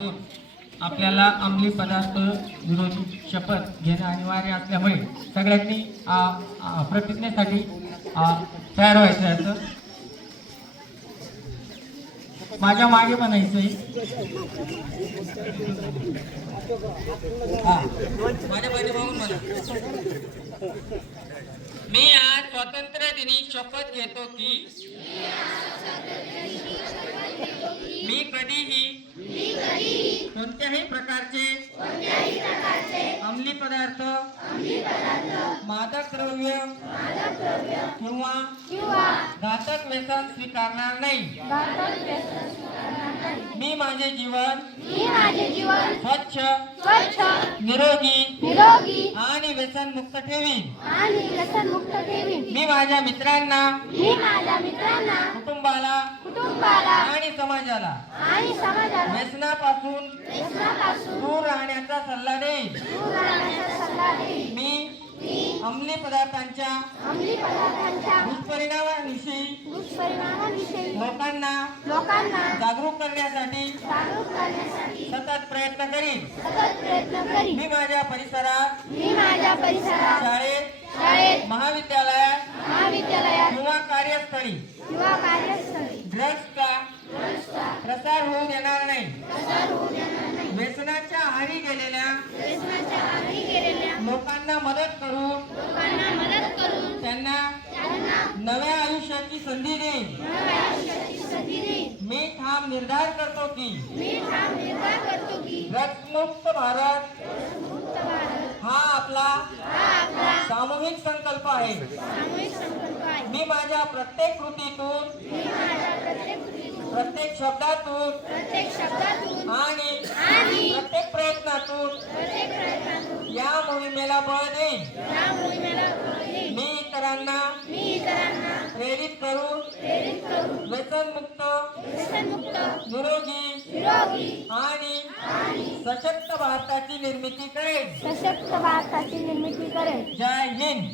आपल्याला अंमली पदार्थ विरोधी शपथ घेणे अनिवार्य असल्यामुळे सगळ्यांनी प्रतिज्ञेसाठी तयार व्हायचं आहे. माझ्या मागे म्हणायचंय, माझ्या मागे बघून म्हणा. मी आज स्वातंत्र्य दिनी शपथ घेतो की मी कधीही कोणत्याही प्रकारचे अंमली पदार्थ, मादक द्रव्य किंवा घातक व्यसन स्वीकारणार नाही. मी माझे जीवन स्वच्छ, निरोगी आणि व्यसनमुक्त ठेवीन. मी माझ्या मित्रांना, कुटुंबाला आणि समाजाला व्यसनापासून दूर राहण्याचा सल्ला देईन. मी अंमली पदार्थांच्या दुष्परिणामांविषयी लोकांना जागरूक करण्यासाठी सतत प्रयत्न करीन. मी माझ्या परिसरात, शाळेत, महाविद्यालयात किंवा कार्यस्थळी ड्रग्सचा प्रसार होऊ देणार नाही. व्यसनाच्या आहारी गेलेल्या लोकांना मदत करून त्यांना नव्या आयुष्याची संधी देईन. मी ठाम निर्धार करतो की ड्रग्समुक्त भारत हा आपला सामूहिक संकल्प आहे. मी माझ्या प्रत्येक कृतीतून, प्रत्येक शब्दातून आणि प्रत्येक प्रयत्नातून या मोहिमेला बळ देईन. मी इतरांना प्रेरित करून व्यसनमुक्त, निरोगी आणि सशक्त भारताची निर्मिती करेन. जय हिंद.